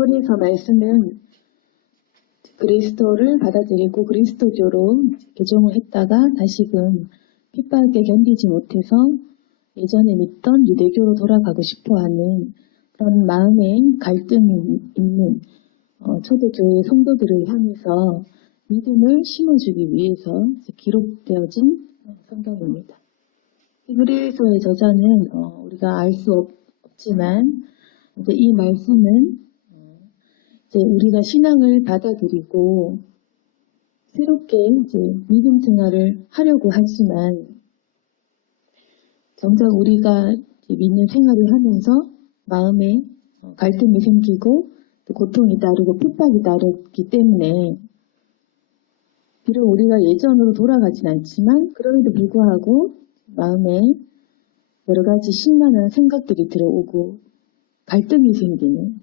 히브리서 말씀은 그리스도를 받아들이고 그리스도교로 개종을 했다가 다시금 핍박에 견디지 못해서 예전에 믿던 유대교로 돌아가고 싶어하는 그런 마음의 갈등이 있는 초대교회 성도들을 향해서 믿음을 심어주기 위해서 기록되어진 성경입니다. 히브리서의 저자는 우리가 알 수 없지만 이제 이 말씀은 이제 우리가 신앙을 받아들이고 새롭게 이제 믿음 생활을 하려고 하지만 정작 우리가 믿는 생활을 하면서 마음에 갈등이 생기고 또 고통이 따르고 핍박이 따르기 때문에 비록 우리가 예전으로 돌아가진 않지만 그럼에도 불구하고 마음에 여러 가지 신나는 생각들이 들어오고 갈등이 생기는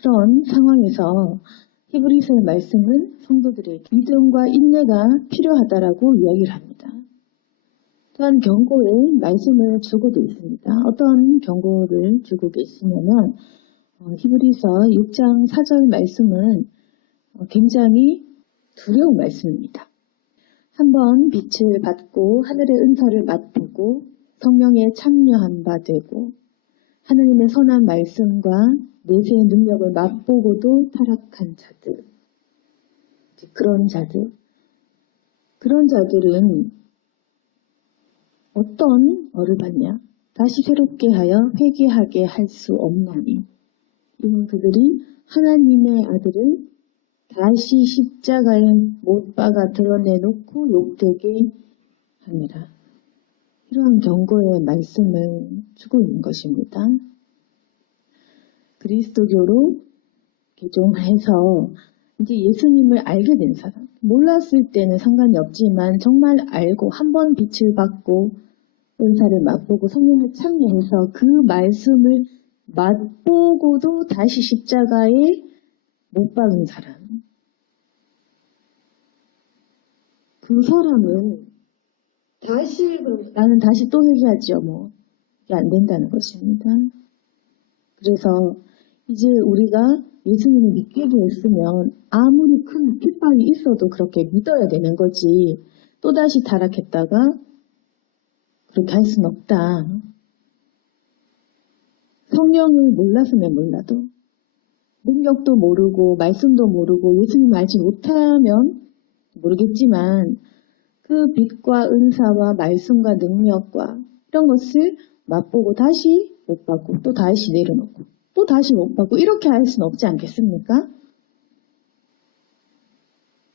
그런 상황에서 히브리서의 말씀은 성도들에게 믿음과 인내가 필요하다라고 이야기를 합니다. 또한 경고의 말씀을 주고도 있습니다. 어떤 경고를 주고 계시냐면 히브리서 6장 4절 말씀은 굉장히 두려운 말씀입니다. 한번 빛을 받고 하늘의 은사를 맛보고 성령에 참여한 바 되고 하느님의 선한 말씀과 내세의 능력을 맛보고도 타락한 자들, 그런 자들은 어떤 벌을 받냐? 다시 새롭게 하여 회개하게 할 수 없나니 이는 그들이 하나님의 아들을 다시 십자가에 못 박아 드러내놓고 욕되게 합니다. 이러한 경고의 말씀을 주고 있는 것입니다. 그리스도교로 개종해서 이제 예수님을 알게 된 사람, 몰랐을 때는 상관이 없지만 정말 알고 한번 빛을 받고 은사를 맛보고 성령을 참여해서 그 말씀을 맛보고도 다시 십자가에 못 박은 사람, 그 사람은 나는 다시 또 회개하지요. 이게 안 된다는 것입니다. 그래서 이제 우리가 예수님을 믿게 되었으면 아무리 큰 핍박이 있어도 그렇게 믿어야 되는 거지 또다시 타락했다가 그렇게 할 수는 없다. 성령을 몰랐으면 몰라도 능력도 모르고 말씀도 모르고 예수님을 알지 못하면 모르겠지만 그 빛과 은사와 말씀과 능력과 이런 것을 맛보고 다시 못 받고 또 다시 내려놓고 또 다시 못 받고 이렇게 할 수는 없지 않겠습니까?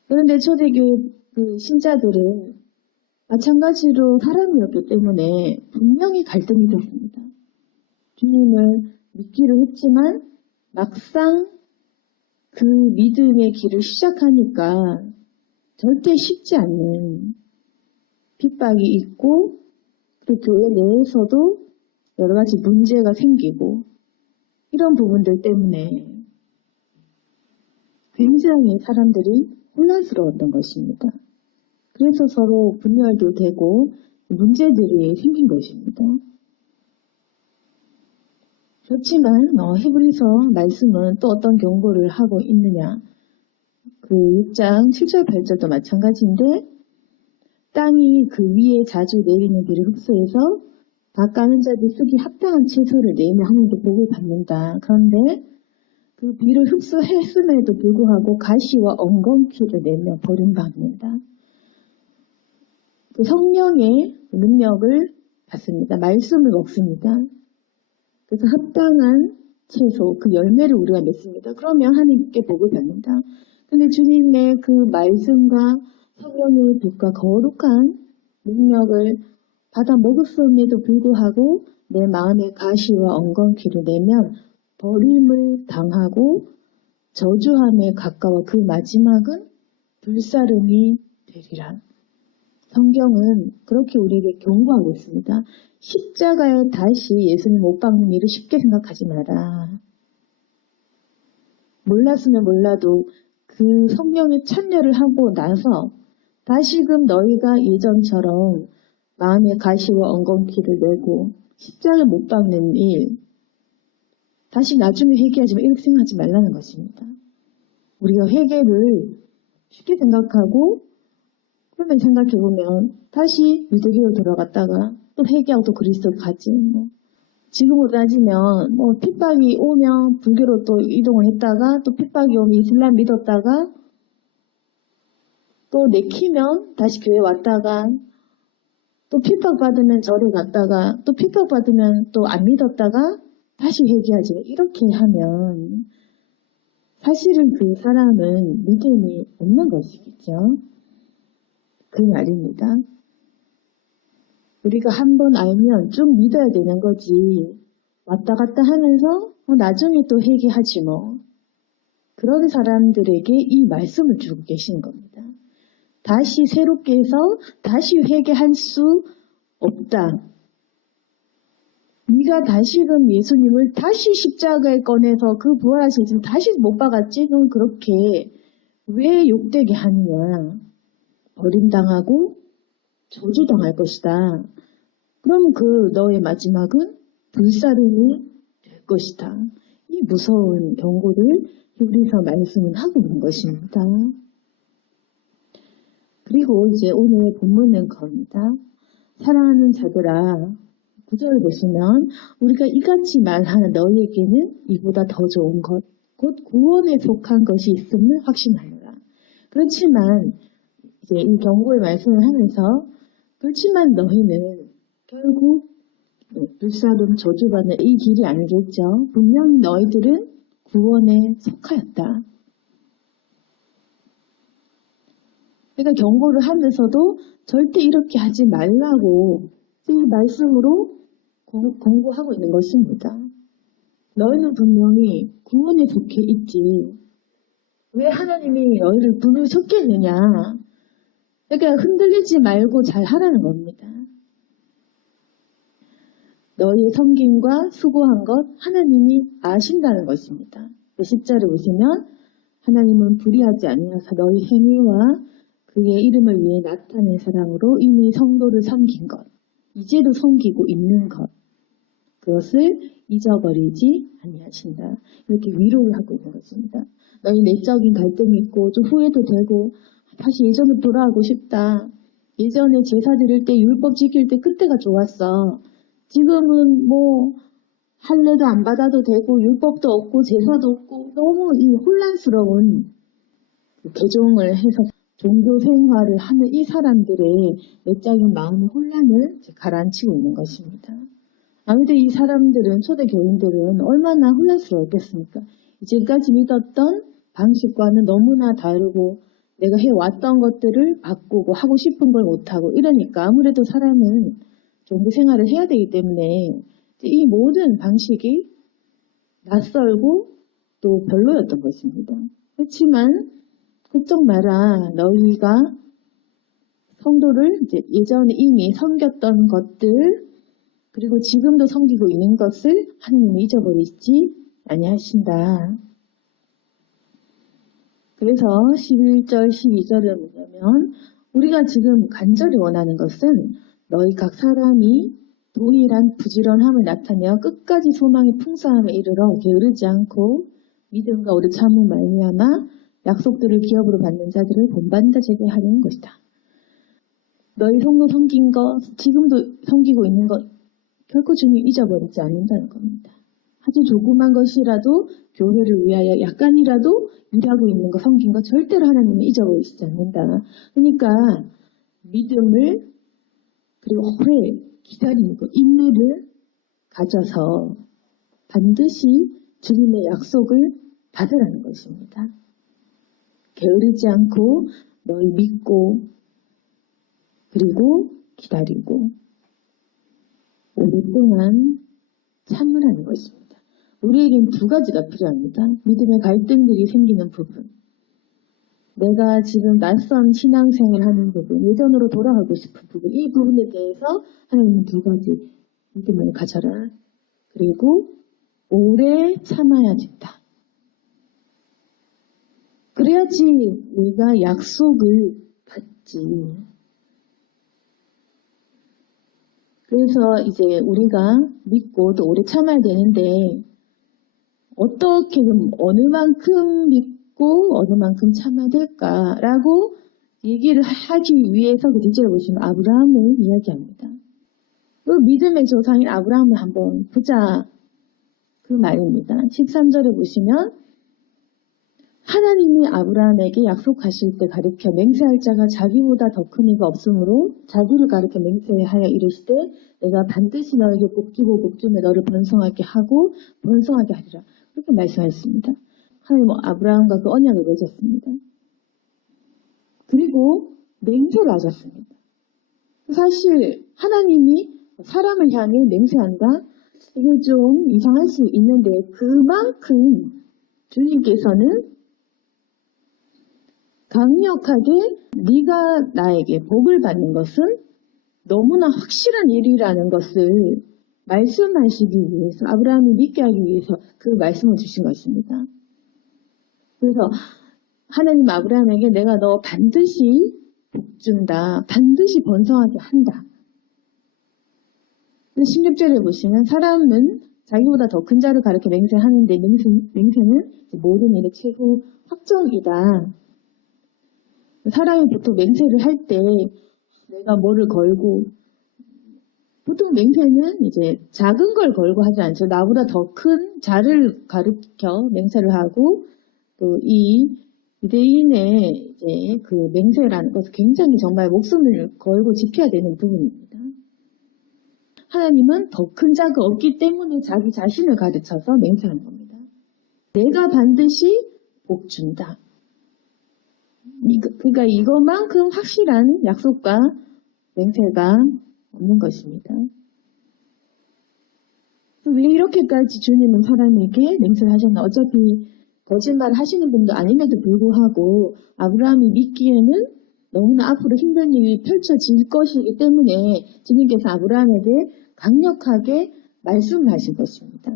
그런데 초대교회 그 신자들은 마찬가지로 사람이었기 때문에 분명히 갈등이 있었습니다. 주님을 믿기로 했지만 막상 그 믿음의 길을 시작하니까 절대 쉽지 않는 핍박이 있고 그 교회 내에서도 여러 가지 문제가 생기고 이런 부분들 때문에 굉장히 사람들이 혼란스러웠던 것입니다. 그래서 서로 분열도 되고 문제들이 생긴 것입니다. 그렇지만 히브리서 말씀은 또 어떤 경고를 하고 있느냐. 그 6장 7절 8절도 마찬가지인데 땅이 그 위에 자주 내리는 비를 흡수해서 밭가는 자들 쓰기 합당한 채소를 내며 하나님께 복을 받는다. 그런데 그 비를 흡수했음에도 불구하고 가시와 엉겅퀴를 내며 버림받는다. 그 성령의 능력을 받습니다. 말씀을 먹습니다. 그래서 합당한 채소, 그 열매를 우리가 맺습니다. 그러면 하나님께 복을 받는다. 근데 주님의 그 말씀과 성령의 빛과 거룩한 능력을 받아 먹었음에도 불구하고 내 마음에 가시와 엉겅퀴를 내면 버림을 당하고 저주함에 가까워 그 마지막은 불사름이 되리라. 성경은 그렇게 우리에게 경고하고 있습니다. 십자가에 다시 예수님 못 박는 일을 쉽게 생각하지 마라. 몰랐으면 몰라도 그 성령에 참여를 하고 나서 다시금 너희가 예전처럼 마음에 가시와 엉겅퀴를 내고 십자가에 못 박는 일, 다시 나중에 회개하지 마 이렇게 생각하지 말라는 것입니다. 우리가 회개를 쉽게 생각하고 그러면 생각해보면 다시 유대교로 돌아갔다가 또 회개하고 또 그리스도로 가지. 지금으로 따지면 핍박이 오면 불교로 또 이동을 했다가 또 핍박이 오면 이슬람 믿었다가 또 내키면 다시 교회 왔다가 또 핍박받으면 절에 갔다가 또 핍박받으면 또 안 믿었다가 다시 회개하지. 이렇게 하면 사실은 그 사람은 믿음이 없는 것이겠죠. 그 말입니다. 우리가 한 번 알면 쭉 믿어야 되는 거지. 왔다 갔다 하면서 나중에 또 회개하지 뭐. 그런 사람들에게 이 말씀을 주고 계신 겁니다. 다시 새롭게 해서 다시 회개할 수 없다. 네가 다시금 예수님을 다시 십자가에 꺼내서 그 부활하신 예수님 다시 못 박았지? 넌 그렇게 왜 욕되게 하느냐. 버림당하고 저주당할 것이다. 그럼 그 너의 마지막은 불사름이 될 것이다. 이 무서운 경고를 히브리서 말씀은 하고 있는 것입니다. 그리고 이제 오늘 본문은 겁니다. 사랑하는 자들아, 9절 보시면 우리가 이같이 말하는 너희에게는 이보다 더 좋은 것, 곧 구원에 속한 것이 있음을 확신하노라. 그렇지만 이제 이 경고의 말씀을 하면서 그렇지만 너희는 결국 불사름 저주받는 이 길이 아니겠죠. 분명히 너희들은 구원에 속하였다. 그러니까 경고를 하면서도 절대 이렇게 하지 말라고 이 말씀으로 공고하고 있는 것입니다. 너희는 분명히 구원에 속해 있지. 왜 하나님이 너희를 부르셨겠느냐. 그러니까 흔들리지 말고 잘 하라는 겁니다. 너희의 섬김과 수고한 것 하나님이 아신다는 것입니다. 10절을 보시면 하나님은 불의하지 아니하사 너희 행위와 그의 이름을 위해 나타낸 사랑으로 이미 성도를 섬긴 것, 이제도 섬기고 있는 것, 그것을 잊어버리지 아니하신다. 이렇게 위로를 하고 있는 것입니다. 너희 내적인 갈등이 있고 좀 후회도 되고 다시 예전으로 돌아가고 싶다. 예전에 제사 드릴 때 율법 지킬 때 그때가 좋았어. 지금은 할례도 안 받아도 되고 율법도 없고 제사도 없고 너무 이 혼란스러운 개종을 해서 종교 생활을 하는 이 사람들의 내적인 마음의 혼란을 가라앉히고 있는 것입니다. 아무래도 이 사람들은, 초대 교인들은 얼마나 혼란스러웠겠습니까? 지금까지 믿었던 방식과는 너무나 다르고 내가 해왔던 것들을 바꾸고 하고 싶은 걸 못하고 이러니까 아무래도 사람은 종교 생활을 해야 되기 때문에 이 모든 방식이 낯설고 또 별로였던 것입니다. 그렇지만 걱정 마라. 너희가 성도를 예전에 이미 섬겼던 것들 그리고 지금도 섬기고 있는 것을 하나님이 잊어버리지 아니하신다. 그래서 11절, 12절을 보면 우리가 지금 간절히 원하는 것은 너희 각 사람이 동일한 부지런함을 나타내어 끝까지 소망의 풍성함에 이르러 게으르지 않고 믿음과 오래 참음 말미암아 약속들을 기업으로 받는 자들을 본받는자 되게 하려는 것이다. 너희 성도 섬긴 것, 지금도 섬기고 있는 것 결코 주님 잊어버리지 않는다는 겁니다. 아주 조그만 것이라도 교회를 위하여 약간이라도 일하고 있는 것, 섬긴 것 절대로 하나님이 잊어버리시지 않는다. 그러니까 믿음을 그리고 오래 기다리는 것, 인내를 가져서 반드시 주님의 약속을 받으라는 것입니다. 게으르지 않고 너희 믿고 그리고 기다리고 오랫동안 참으라는 것입니다. 우리에겐 두 가지가 필요합니다. 믿음의 갈등들이 생기는 부분. 내가 지금 낯선 신앙생활을 하는 부분, 예전으로 돌아가고 싶은 부분, 이 부분에 대해서 하나님은 두 가지 믿음을 가져라. 그리고 오래 참아야 된다. 그래야지 우리가 약속을 받지. 그래서 이제 우리가 믿고 또 오래 참아야 되는데 어떻게 어느 만큼 믿고 어느 만큼 참아야 될까라고 얘기를 하기 위해서 그 뒷절에 보시면 아브라함을 이야기합니다. 그 믿음의 조상인 아브라함을 한번 보자 그 말입니다. 13절에 보시면 하나님이 아브라함에게 약속하실 때 가르쳐 맹세할 자가 자기보다 더 큰 이가 없으므로 자기를 가르쳐 맹세하여 이르시되 내가 반드시 너에게 복주고 복주며 너를 번성하게 하고 번성하게 하리라. 그렇게 말씀하셨습니다. 하나님은 아브라함과 그 언약을 맺었습니다. 그리고 맹세를 하셨습니다. 사실 하나님이 사람을 향해 맹세한다? 이게 좀 이상할 수 있는데 그만큼 주님께서는 강력하게 네가 나에게 복을 받는 것은 너무나 확실한 일이라는 것을 말씀하시기 위해서 아브라함이 믿게 하기 위해서 그 말씀을 주신 것입니다. 그래서 하나님 아브라함에게 내가 너 반드시 복준다. 반드시 번성하게 한다. 16절에 보시면 사람은 자기보다 더 큰 자를 가르쳐 맹세하는데 맹세는 모든 일의 최후 확정이다. 사람이 보통 맹세를 할 때 내가 뭐를 걸고 보통 맹세는 이제 작은 걸 걸고 하지 않죠. 나보다 더 큰 자를 가르쳐 맹세를 하고 또 이 유대인의 이제 그 맹세라는 것은 굉장히 정말 목숨을 걸고 지켜야 되는 부분입니다. 하나님은 더 큰 자가 없기 때문에 자기 자신을 가르쳐서 맹세하는 겁니다. 내가 반드시 복 준다. 그러니까 이것만큼 확실한 약속과 맹세가 없는 것입니다. 왜 이렇게까지 주님은 사람에게 맹세를 하셨나? 어차피 거짓말 하시는 분도 아님에도 불구하고 아브라함이 믿기에는 너무나 앞으로 힘든 일이 펼쳐질 것이기 때문에 주님께서 아브라함에게 강력하게 말씀하신 것입니다.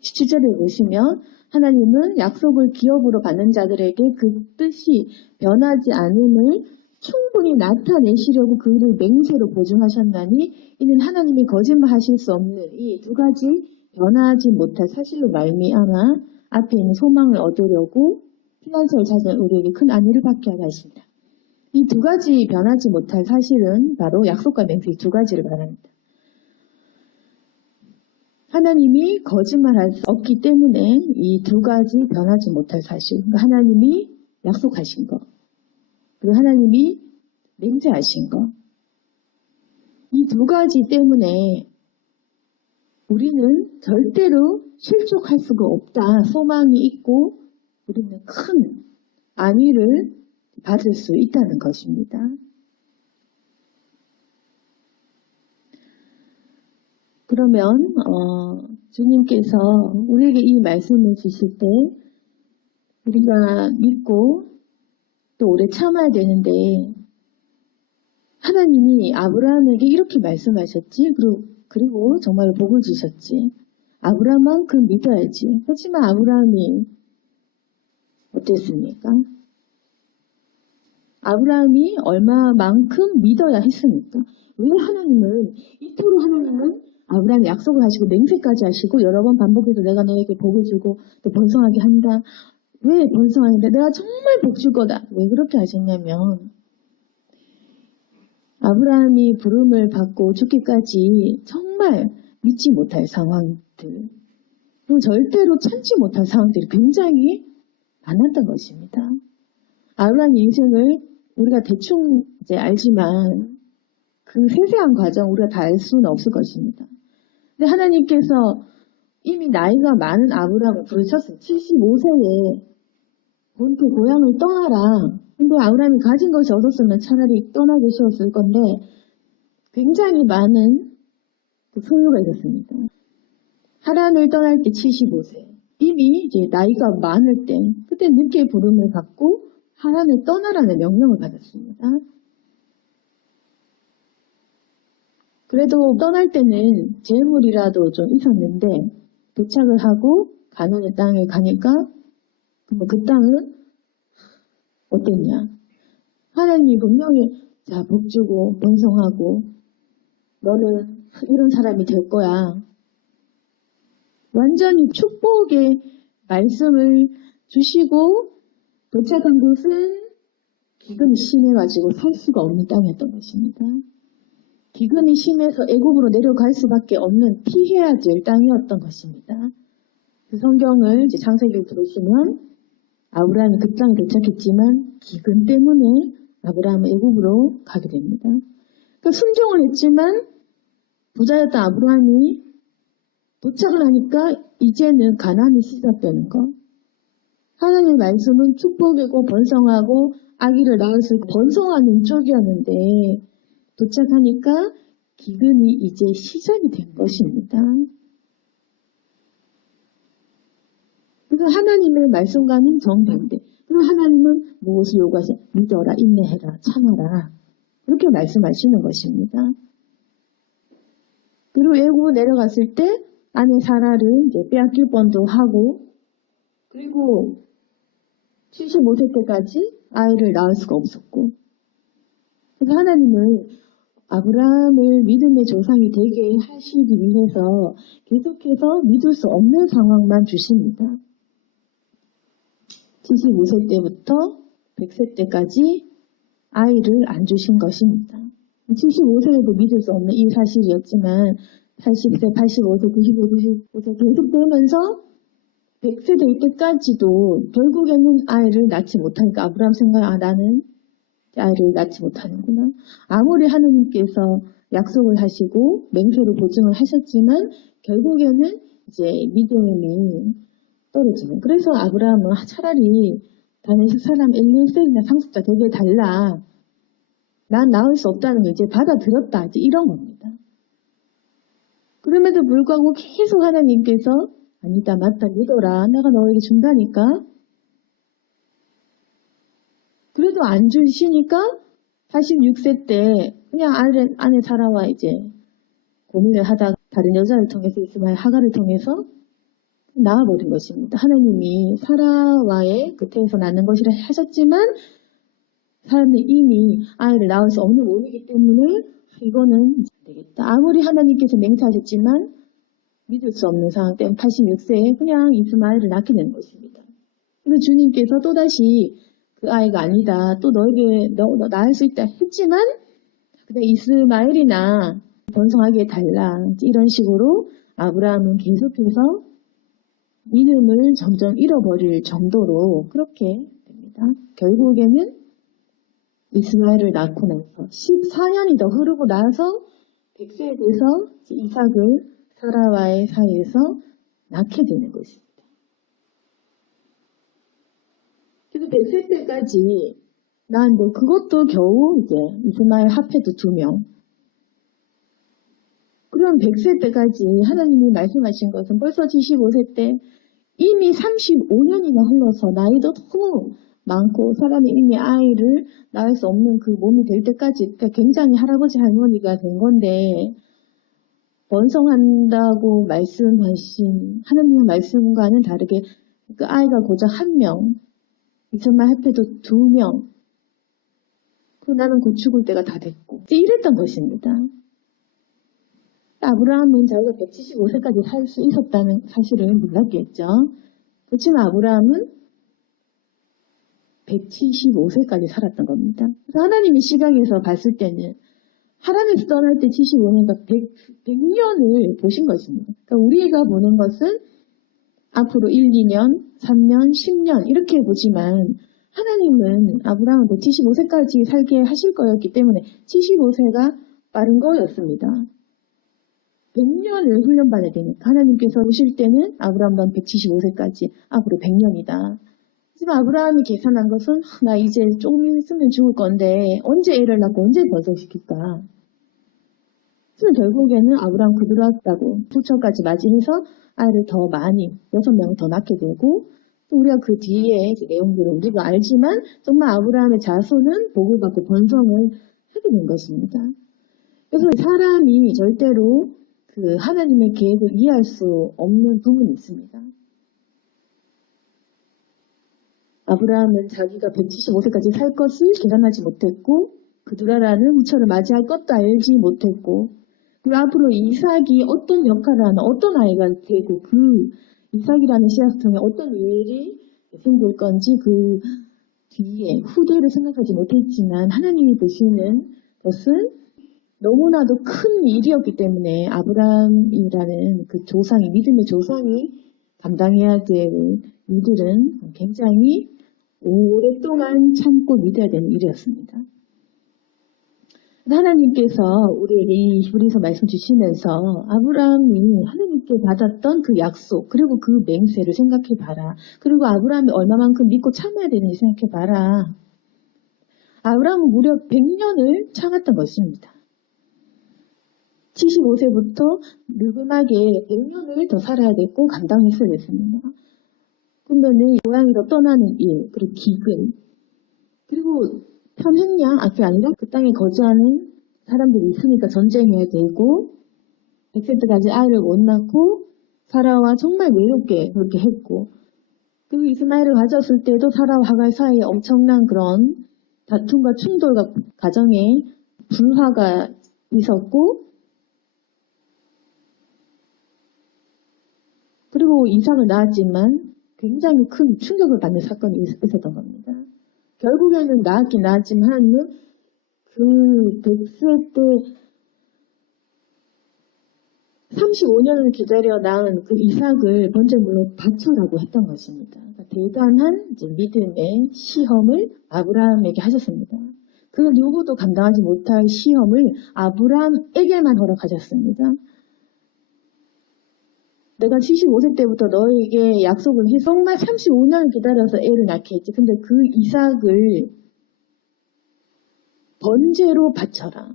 17절에 보시면 하나님은 약속을 기업으로 받는 자들에게 그 뜻이 변하지 않음을 충분히 나타내시려고 그 일을 맹세로 보증하셨나니 이는 하나님이 거짓말하실 수 없는 이 두 가지 변하지 못할 사실로 말미암아 앞에 있는 소망을 얻으려고 피난처를 찾은 우리에게 큰 안위를 받게 하려 하십니다. 이 두 가지 변하지 못할 사실은 바로 약속과 맹세 두 가지를 말합니다. 하나님이 거짓말할 수 없기 때문에 이 두 가지 변하지 못할 사실, 그러니까 하나님이 약속하신 것, 그리고 하나님이 맹세하신 것, 이 두 가지 때문에 우리는 절대로 실족할 수가 없다. 소망이 있고 우리는 큰 안위를 받을 수 있다는 것입니다. 그러면 주님께서 우리에게 이 말씀을 주실 때 우리가 믿고 또 오래 참아야 되는데 하나님이 아브라함에게 이렇게 말씀하셨지. 그리고 정말 복을 주셨지. 아브라함만큼 믿어야지. 하지만 아브라함이 어땠습니까? 아브라함이 얼마만큼 믿어야 했습니까? 왜 하나님은 이토록 하나님은 아브라함이 약속을 하시고 맹세까지 하시고 여러 번 반복해서 내가 너에게 복을 주고 또 번성하게 한다. 왜 번성하는데 내가 정말 복 줄 거다. 왜 그렇게 하셨냐면 아브라함이 부름을 받고 죽기까지 정말 믿지 못할 상황들 그리고 절대로 참지 못할 상황들이 굉장히 많았던 것입니다. 아브라함 인생을 우리가 대충 이제 알지만 그 세세한 과정 우리가 다 알 수는 없을 것입니다. 근데 하나님께서 이미 나이가 많은 아브라함을 부르셨어요. 75세에 본토 고향을 떠나라. 근데 아브라함이 가진 것이 없었으면 차라리 떠나기 쉬웠을 건데 굉장히 많은 소유가 있었습니다. 하란을 떠날 때 75세. 이미 이제 나이가 많을 때 그때 늦게 부름을 받고 하란을 떠나라는 명령을 받았습니다. 그래도 떠날 때는 재물이라도 좀 있었는데 도착을 하고 가나안 땅에 가니까 그 땅은 어땠냐? 하나님이 분명히 자 복주고 번성하고 너는 이런 사람이 될 거야. 완전히 축복의 말씀을 주시고 도착한 곳은 기근이 심해가지고 살 수가 없는 땅이었던 것입니다. 기근이 심해서 애굽으로 내려갈 수밖에 없는 피해야 될 땅이었던 것입니다. 그 성경을 이제 창세기를 보시면 아브라함이 그 땅에 도착했지만 기근 때문에 아브라함은 애굽으로 가게 됩니다. 그러니까 순종을 했지만 부자였던 아브라함이 도착을 하니까 이제는 가난이 시작되는 것. 하나님의 말씀은 축복이고 번성하고 아기를 낳을 수 있고 번성하는 쪽이었는데 도착하니까 기근이 이제 시작이 된 것입니다. 그래서 하나님의 말씀과는 정반대. 그래서 하나님은 무엇을 요구하세요? 믿어라, 인내해라, 참아라. 이렇게 말씀하시는 것입니다. 그리고 애굽으로 내려갔을 때 아내 사라를 이제 빼앗길 뻔도 하고 그리고 75세 때까지 아이를 낳을 수가 없었고 그래서 하나님은 아브라함을 믿음의 조상이 되게 하시기 위해서 계속해서 믿을 수 없는 상황만 주십니다. 75세 때부터 100세 때까지 아이를 안 주신 것입니다. 75세에도 믿을 수 없는 이 사실이었지만 80세, 85세, 95세, 95세 계속 되면서 100세 될 때까지도 결국에는 아이를 낳지 못하니까 아브라함 생각, 나는 아이를 낳지 못하는구나. 아무리 하느님께서 약속을 하시고 맹세로 보증을 하셨지만 결국에는 이제 믿음이 떨어지는. 그래서 아브라함은 차라리 다메섹 사람 엘리에셀이나 상속자 되게 달라. 난 낳을 수 없다는 걸 이제 받아들였다. 이제 이런 겁니다. 그럼에도 불구하고 계속 하나님께서 아니다, 맞다, 믿어라. 내가 너에게 준다니까. 그래도 안 주시니까 86세 때 그냥 아내 사라와 이제 고민을 하다가 다른 여자를 통해서 이스마엘 하가를 통해서 낳아버린 것입니다. 하나님이 사라와의 곁에서 낳는 것이라 하셨지만 사람은 이미 아이를 낳을 수 없는 몸이기 때문에 이거는 안 되겠다. 아무리 하나님께서 맹세하셨지만 믿을 수 없는 상황 때문에 86세에 그냥 이스마엘을 낳게 되는 것입니다. 그래서 주님께서 또다시 그 아이가 아니다. 또 너에게 너 낳을 수 있다 했지만 근데 이스마엘이나 번성하게 달라. 이런 식으로 아브라함은 계속해서 믿음을 점점 잃어버릴 정도로 그렇게 됩니다. 결국에는 이스마엘을 낳고 나서 14년이 더 흐르고 나서 100세에 돼서 이삭을 사라와의 사이에서 낳게 되는 것입니다. 그래서 100세 때까지 낳았는데 그것도 겨우 이제 이스마엘 합해도 2명. 그럼 100세 때까지 하나님이 말씀하신 것은 벌써 75세 때 이미 35년이나 흘러서 나이도 너무 많고 사람이 이미 아이를 낳을 수 없는 그 몸이 될 때까지 그러니까 굉장히 할아버지 할머니가 된 건데 번성한다고 말씀하신 하나님의 말씀과는 다르게 그 아이가 고작 1명 이스마엘 합해도 2명 그리고 나는 곧 죽을 때가 다 됐고 이랬던 것입니다. 아브라함은 자기가 175세까지 살 수 있었다는 사실을 몰랐겠죠. 그렇지만 아브라함은 175세까지 살았던 겁니다. 그래서 하나님의 시각에서 봤을 때는 하나님에서 떠날 때 75년과 100년을 보신 것입니다. 그러니까 우리가 보는 것은 앞으로 1, 2년, 3년, 10년 이렇게 보지만 하나님은 아브라함을 175세까지 살게 하실 거였기 때문에 75세가 빠른 거였습니다. 100년을 훈련받아야 되니까 하나님께서 오실 때는 아브라함은 175세까지 앞으로 100년이다. 하지만 아브라함이 계산한 것은 나 이제 조금 있으면 죽을 건데 언제 애를 낳고 언제 번성시킬까. 그래서 결국에는 아브라함 그들었다고 후처까지 맞이해서 아이를 더 많이 6명을 더 낳게 되고 또 우리가 그 뒤에 내용들을 우리가 알지만 정말 아브라함의 자손은 복을 받고 번성을 하게 된 것입니다. 그래서 사람이 절대로 그 하나님의 계획을 이해할 수 없는 부분이 있습니다. 아브라함은 자기가 175세까지 살 것을 계산하지 못했고 그두라라는 후처를 맞이할 것도 알지 못했고 그 앞으로 이삭이 어떤 역할을 하는 어떤 아이가 되고 그 이삭이라는 씨앗을 통해 어떤 일이 생길 건지 그 뒤에 후대를 생각하지 못했지만 하나님이 보시는 것은 너무나도 큰 일이었기 때문에 아브라함이라는 그 조상이 믿음의 조상이 감당해야 될 일들은 굉장히 오랫동안 참고 믿어야 되는 일이었습니다. 하나님께서 우리에게 이 히브리서 말씀 주시면서 아브라함이 하나님께 받았던 그 약속 그리고 그 맹세를 생각해 봐라. 그리고 아브라함이 얼마만큼 믿고 참아야 되는지 생각해 봐라. 아브라함은 무려 100년을 참았던 것입니다. 75세부터 늙음하게 100년을 더 살아야 됐고 감당했어야 됐습니다. 그러면은 고향에서 떠나는 일, 그리고 기근, 그리고 편했냐? 그게 아니라 그 땅에 거주하는 사람들이 있으니까 전쟁해야 되고 100세 때까지 아이를 못 낳고 사라와 정말 외롭게 그렇게 했고 그리고 이스마엘을 가졌을 때도 사라와 하갈 사이에 엄청난 그런 다툼과 충돌과 가정에 불화가 있었고 그리고 이삭을 낳았지만 굉장히 큰 충격을 받는 사건이 있었던 겁니다. 결국에는 낳았긴 낳았지만 그 100세 때 35년을 기다려 낳은 그 이삭을 번제물로 바쳐라고 했던 것입니다. 그러니까 대단한 믿음의 시험을 아브라함에게 하셨습니다. 그 누구도 감당하지 못할 시험을 아브라함에게만 허락하셨습니다. 내가 75세 때부터 너에게 약속을 해서 정말 35년을 기다려서 애를 낳게 했지. 근데 그 이삭을 번제로 바쳐라.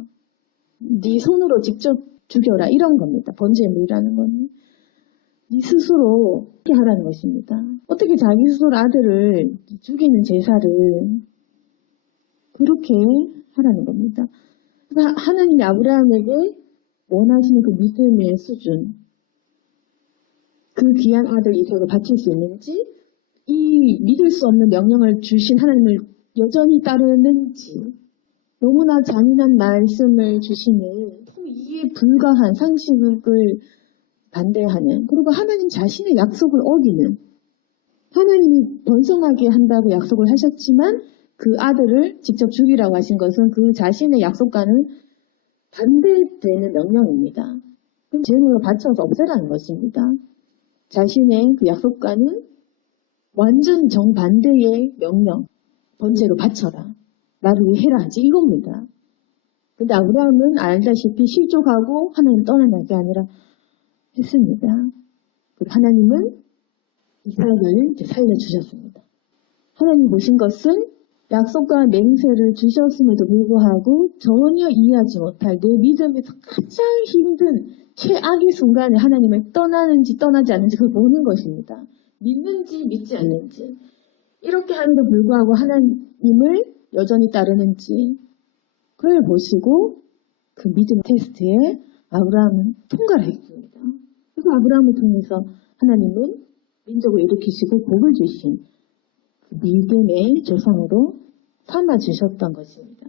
네 손으로 직접 죽여라. 이런 겁니다. 번제물이라는 건. 네 스스로 어떻게 하라는 것입니다. 어떻게 자기 스스로 아들을 죽이는 제사를 그렇게 하라는 겁니다. 그러니까 하나님이 아브라함에게 원하시는 그 믿음의 수준, 그 귀한 아들 이삭을 바칠 수 있는지, 이 믿을 수 없는 명령을 주신 하나님을 여전히 따르는지, 너무나 잔인한 말씀을 주시는 이해 불가한 상식을 반대하는, 그리고 하나님 자신의 약속을 어기는, 하나님이 번성하게 한다고 약속을 하셨지만 그 아들을 직접 죽이라고 하신 것은 그 자신의 약속과는 반대되는 명령입니다. 그럼 제물로 바쳐서 없애라는 것입니다. 자신의 그 약속과는 완전 정반대의 명령, 번제로 바쳐라. 나를 위해 해라 하지 이겁니다. 근데 아브라함은 알다시피 실족하고 하나님 떠나는 게 아니라 했습니다. 그리고 하나님은 이삭을 살려주셨습니다. 하나님 보신 것은 약속과 맹세를 주셨음에도 불구하고 전혀 이해하지 못할 내 믿음에서 가장 힘든 최악의 순간에 하나님을 떠나는지 떠나지 않는지 그걸 보는 것입니다. 믿는지 믿지 않는지. 이렇게 하는데도 불구하고 하나님을 여전히 따르는지 그걸 보시고 그 믿음 테스트에 아브라함은 통과를 했습니다. 그래서 아브라함을 통해서 하나님은 민족을 일으키시고 복을 주신 그 믿음의 조상으로 삼아주셨던 것입니다.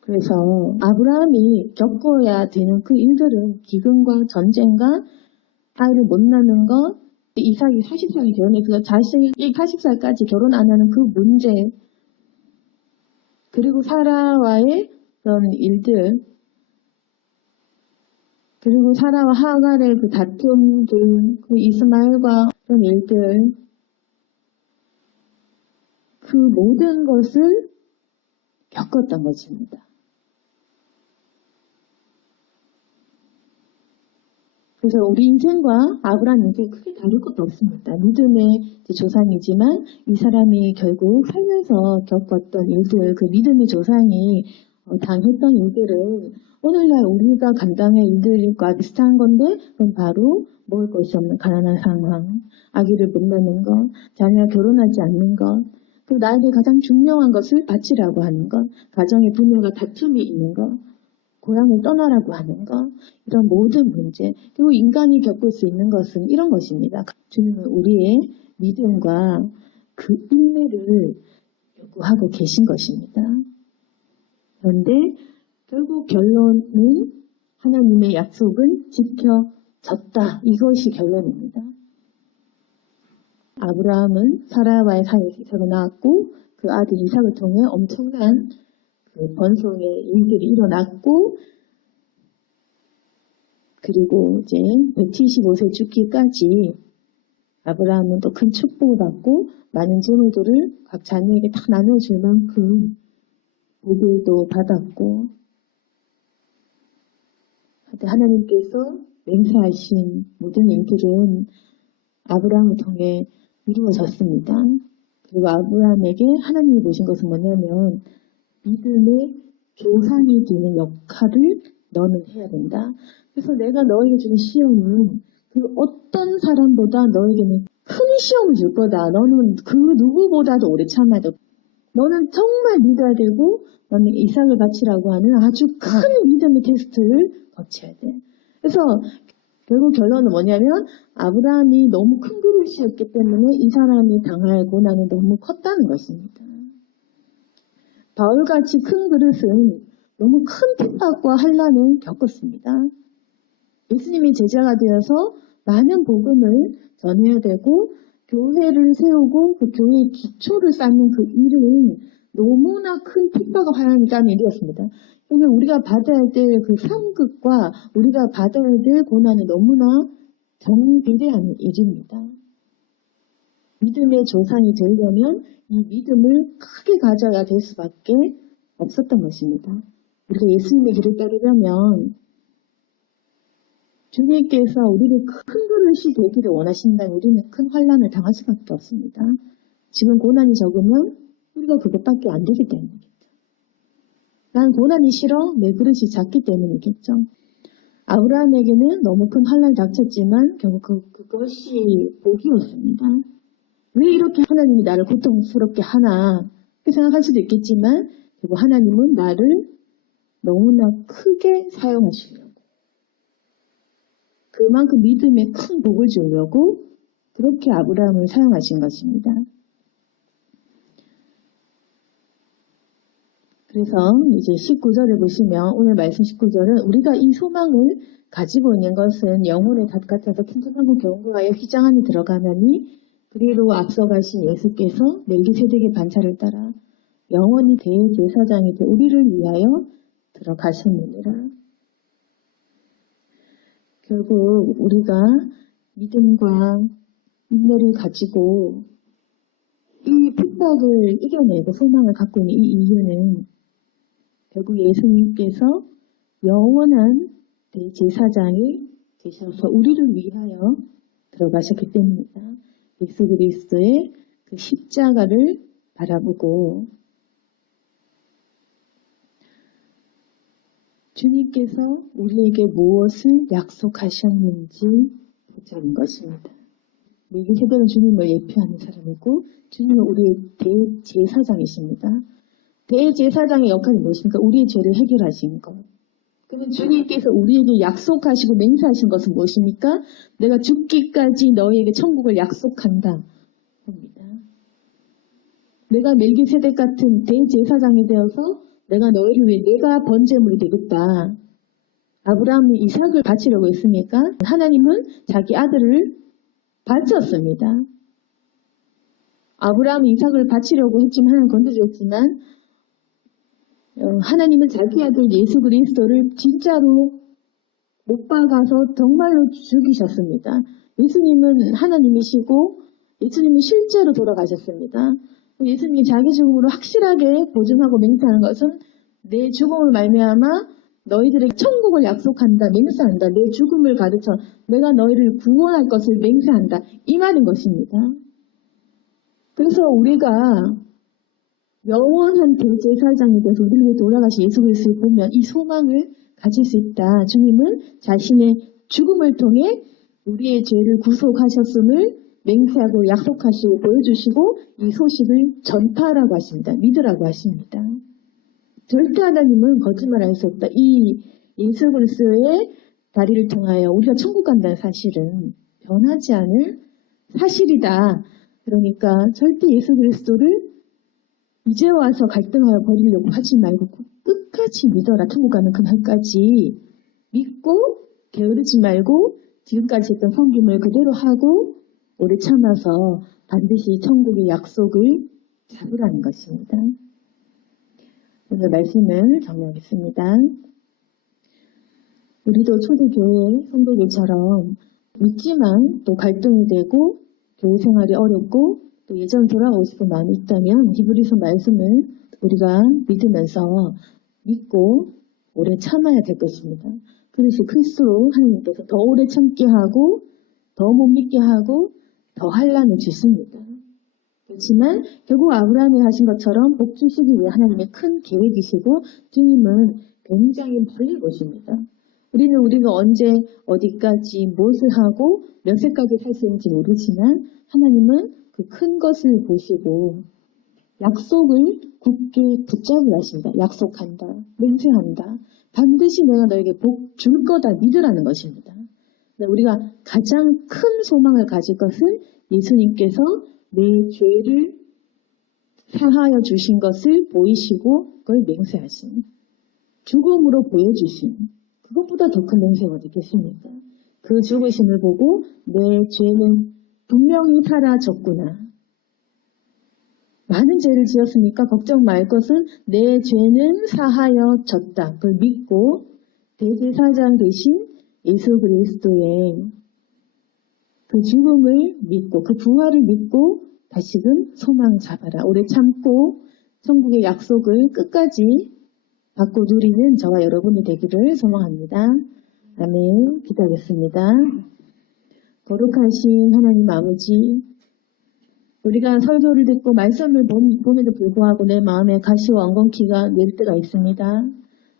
그래서 아브라함이 겪어야 되는 그 일들은 기근과 전쟁과 아이를 못 낳는 것, 이삭이 40살에 결혼해 그 자신이 40살까지 결혼 안 하는 그 문제, 그리고 사라와의 그런 일들, 그리고 사라와 하갈의 그 다툼들, 그 이스마엘과 그런 일들, 그 모든 것을 겪었던 것입니다. 그래서 우리 인생과 아브라함 인생이 크게 다를 것도 없습니다. 믿음의 조상이지만 이 사람이 결국 살면서 겪었던 일들, 그 믿음의 조상이 당했던 일들은 오늘날 우리가 감당할 일들과 비슷한 건데 그건 바로 먹을 것이 없는 가난한 상황, 아기를 못 낳는 것, 자녀가 결혼하지 않는 것, 그리고 나에게 가장 중요한 것을 바치라고 하는 것, 가정의 분열과 다툼이 있는 것, 고향을 떠나라고 하는 것, 이런 모든 문제, 그리고 인간이 겪을 수 있는 것은 이런 것입니다. 주님은 우리의 믿음과 그 인내를 요구하고 계신 것입니다. 그런데 결국 결론은 하나님의 약속은 지켜졌다. 이것이 결론입니다. 아브라함은 사라와의 사이에서 이삭을 낳았고 그 아들 이삭을 통해 엄청난 그 번성의 일들이 일어났고 그리고 이제 175세 죽기까지 아브라함은 또 큰 축복을 받고 많은 재물들을 각 자녀에게 다 나눠줄 만큼 복을도 받았고 하나님께서 맹세하신 모든 일들은 아브라함을 통해 이루어졌습니다. 그리고 아브라함에게 하나님이 보신 것은 뭐냐면 믿음의 조상이 되는 역할을 너는 해야 된다. 그래서 내가 너에게 주는 시험은 그 어떤 사람보다 너에게는 큰 시험을 줄 거다. 너는 그 누구보다도 오래 참아야 돼. 너는 정말 믿어야 되고 너는 이삭을 바치라고 하는 아주 큰 믿음의 테스트를 거쳐야 돼. 그래서 결국 결론은 뭐냐면 아브라함이 너무 큰 그릇이었기 때문에 이 사람이 당할 고난은 너무 컸다는 것입니다. 바울같이 큰 그릇은 너무 큰 핍박과 환난을 겪었습니다. 예수님이 제자가 되어서 많은 복음을 전해야 되고 교회를 세우고 그 교회의 기초를 쌓는 그 일은 너무나 큰 핍박과 환난이 따른 일이었습니다. 그러니까 우리가 받아야 될 그 상급과 우리가 받아야 될 고난은 너무나 정비례한 일입니다. 믿음의 조상이 되려면 이 믿음을 크게 가져야 될 수밖에 없었던 것입니다. 우리가 예수님의 길을 따르려면 주님께서 우리를 큰 그릇이 되기를 원하신다면 우리는 큰 환난을 당할 수밖에 없습니다. 지금 고난이 적으면 우리가 그것밖에 안 되기 때문이겠죠. 난 고난이 싫어? 내 그릇이 작기 때문이겠죠. 아브라함에게는 너무 큰 환난이 닥쳤지만 결국 그것이 복이었습니다. 왜 이렇게 하나님이 나를 고통스럽게 하나? 그렇게 생각할 수도 있겠지만 결국 하나님은 나를 너무나 크게 사용하시려고 그만큼 믿음에 큰 복을 주려고 그렇게 아브라함을 사용하신 것입니다. 그래서 이제 19절을 보시면 오늘 말씀 19절은 우리가 이 소망을 가지고 있는 것은 영혼의 닷 같아서 킨전하고 경고하여 휘장 안에 들어가느니 그리로 앞서가신 예수께서 멜기세덱의 반차를 따라 영원히 대제사장이 되어 우리를 위하여 들어가셨느니라. 결국 우리가 믿음과 인내를 가지고 이 핍박을 이겨내고 소망을 갖고 있는 이 이유는 결국 예수님께서 영원한 대제사장이 되셔서 우리를 위하여 들어가셨기 때문입니다. 예수 그리스도의 그 십자가를 바라보고 주님께서 우리에게 무엇을 약속하셨는지 보자는 것입니다. 멜기세덱은 주님을 예표하는 사람이고 주님은 우리의 대제사장이십니다. 대제사장의 역할이 무엇입니까? 우리의 죄를 해결하신 것. 그러면 주님께서 우리에게 약속하시고 맹세하신 것은 무엇입니까? 내가 죽기까지 너희에게 천국을 약속한다. 합니다. 내가 멜기세덱 같은 대제사장이 되어서 내가 너희를 위해 내가 번제물이 되겠다. 아브라함이 이삭을 바치려고 했으니까 하나님은 자기 아들을 바쳤습니다. 아브라함이 이삭을 바치려고 했지만 하나님 건드렸지만 하나님은 자기 아들 예수 그리스도를 진짜로 못 박아서 정말로 죽이셨습니다. 예수님은 하나님이시고 예수님은 실제로 돌아가셨습니다. 예수님이 자기 죽음으로 확실하게 보증하고 맹세하는 것은 내 죽음을 말미암아 너희들에게 천국을 약속한다, 맹세한다. 내 죽음을 가르쳐 내가 너희를 구원할 것을 맹세한다. 이 말인 것입니다. 그래서 우리가 영원한 대제사장이 돼서 우리를 위해 돌아가신 예수 그리스도를 보면 이 소망을 가질 수 있다. 주님은 자신의 죽음을 통해 우리의 죄를 구속하셨음을 맹세하고 약속하시고 보여주시고 이 소식을 전파하라고 하십니다. 믿으라고 하십니다. 절대 하나님은 거짓말할 수 없다. 이 예수 그리스도의 다리를 통하여 우리가 천국 간다는 사실은 변하지 않을 사실이다. 그러니까 절대 예수 그리스도를 이제 와서 갈등하여 버리려고 하지 말고 끝까지 믿어라. 천국 가는 그날까지 믿고 게으르지 말고 지금까지 했던 섬김을 그대로 하고 오래 참아서 반드시 천국의 약속을 잡으라는 것입니다. 오늘 말씀을 정리하겠습니다. 우리도 초대교회 성도들처럼 믿지만 또 갈등이 되고 교회 생활이 어렵고 또 예전 돌아가고 싶은 마음이 있다면 히브리서 말씀을 우리가 믿으면서 믿고 오래 참아야 될 것입니다. 그것이 클수록 하나님께서 더 오래 참게 하고 더 못 믿게 하고 더 환난을 주십니다. 그렇지만 결국 아브라함이 하신 것처럼 복 주시기 위해 하나님의 큰 계획이시고 주님은 굉장히 멀리 보십니다. 우리가 언제 어디까지 무엇을 하고 몇 세까지 살 수 있는지 모르지만 하나님은 그 큰 것을 보시고 약속을 굳게 붙잡으라 하십니다. 약속한다. 맹세한다. 반드시 내가 너에게 복 줄 거다 믿으라는 것입니다. 우리가 가장 큰 소망을 가질 것은 예수님께서 내 죄를 사하여 주신 것을 보이시고 그걸 맹세하신 죽음으로 보여주신 그것보다 더 큰 맹세가 어디겠습니까? 그 죽으심을 보고 내 죄는 분명히 사라졌구나. 많은 죄를 지었으니까 걱정 말 것은 내 죄는 사하여졌다. 그걸 믿고 대제사장 되신 예수 그리스도의 그 죽음을 믿고 그 부활을 믿고 다시금 소망 잡아라. 오래 참고 천국의 약속을 끝까지 받고 누리는 저와 여러분이 되기를 소망합니다. 아멘. 기도하겠습니다. 거룩하신 하나님 아버지, 우리가 설교를 듣고 말씀을 봄에도 불구하고 내 마음에 가시와 엉겅퀴가 낼 때가 있습니다.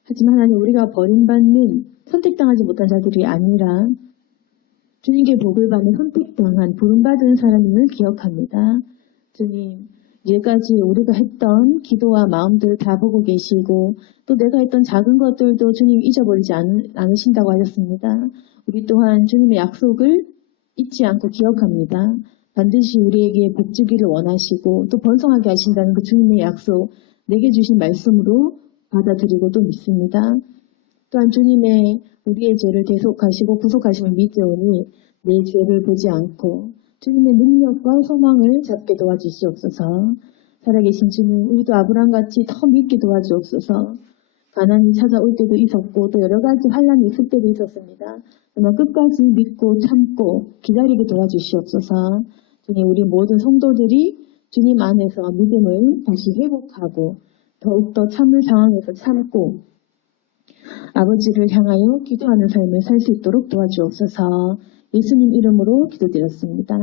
하지만 하나님, 우리가 버림받는 선택당하지 못한 자들이 아니라 주님께 복을 받는 선택당한 부름받은 사람임을 기억합니다. 주님, 이제까지 우리가 했던 기도와 마음들 다 보고 계시고 또 내가 했던 작은 것들도 주님 잊어버리지 않으신다고 하셨습니다. 우리 또한 주님의 약속을 잊지 않고 기억합니다. 반드시 우리에게 복 주기를 원하시고 또 번성하게 하신다는 그 주님의 약속 내게 주신 말씀으로 받아들이고 또 믿습니다. 또한 주님의 우리의 죄를 대속하시고 구속하심을 믿으오니 내 죄를 보지 않고 주님의 능력과 소망을 잡게 도와주시옵소서. 살아계신 주님, 우리도 아브라함같이 더 믿게 도와주옵소서. 가난이 찾아올 때도 있었고 또 여러 가지 환난이 있을 때도 있었습니다. 그러나 끝까지 믿고 참고 기다리게 도와주시옵소서. 주님, 우리 모든 성도들이 주님 안에서 믿음을 다시 회복하고 더욱더 참을 상황에서 참고 아버지를 향하여 기도하는 삶을 살 수 있도록 도와주옵소서. 예수님 이름으로 기도드렸습니다.